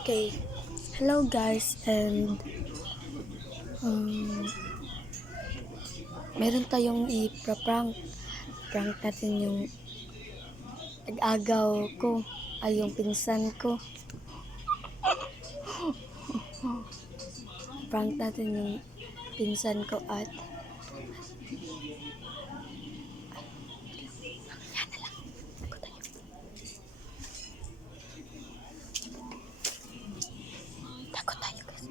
Okay, hello guys, and meron tayong i-prank. Prank natin yung nag-agaw ko, ay yung pinsan ko. Prank natin yung pinsan ko at takot tayo guys.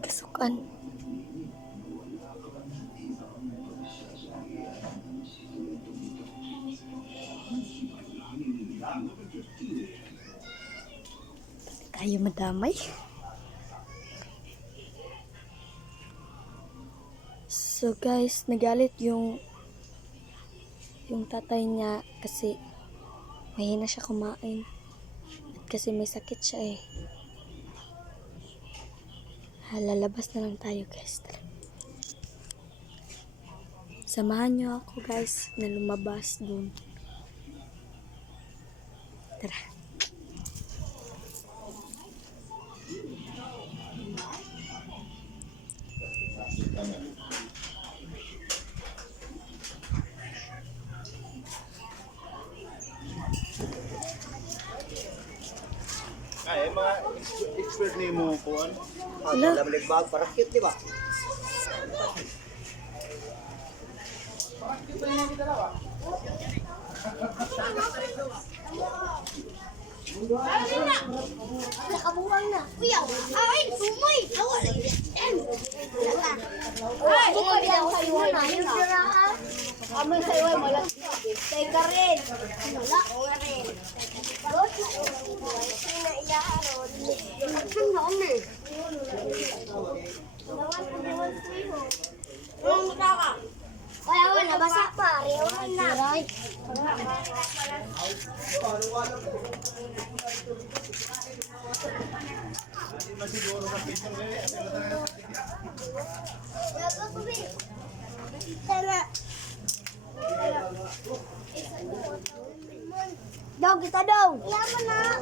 Kasukan. Tayo madamay. So guys, nagalit yung tatay niya kasi mahina siya kumain. At kasi may sakit siya eh. Lalabas na lang tayo guys. Tara. Samahan niyo ako guys na lumabas dun. Tara. Ay, mga expert ni mo kuan. Hello? Bag para cute, di ba? Nakabuwang na. Kuya, ay, sumoy. Awa na yan. Ay, bukoy daw kayo na. Yung siraan. Kami sa iwan, wala. Teka rin. Wala, wala rin. Pinaiyaharon. Ang noon eh. Ang kaka. Kaya wala, basa pa. Rewan na. Daw kita daw. Iya mo na.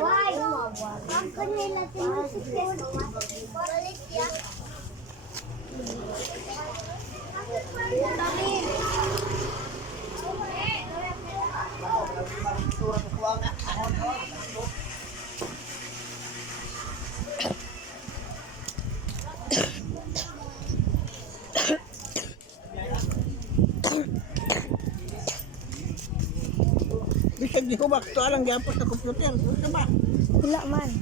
Why? Ang kanila tinusikot. Balik ya. Balik. Bisag di ko ba? Ito alang gapos na computer. Ano ba? Wala man.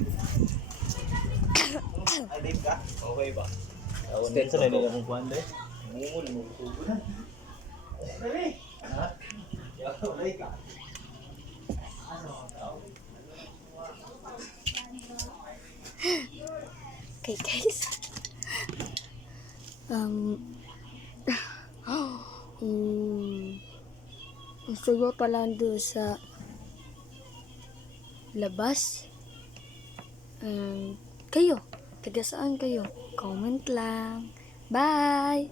Ay, Dave ka? Okay ba? Steps na nila mong kuan deh. Mumul mo tubo na. Dali. Ha? Ya, okay ka. Okay guys. Sugo pala doon sa labas. Kayo, taga saan kayo? Comment lang. Bye!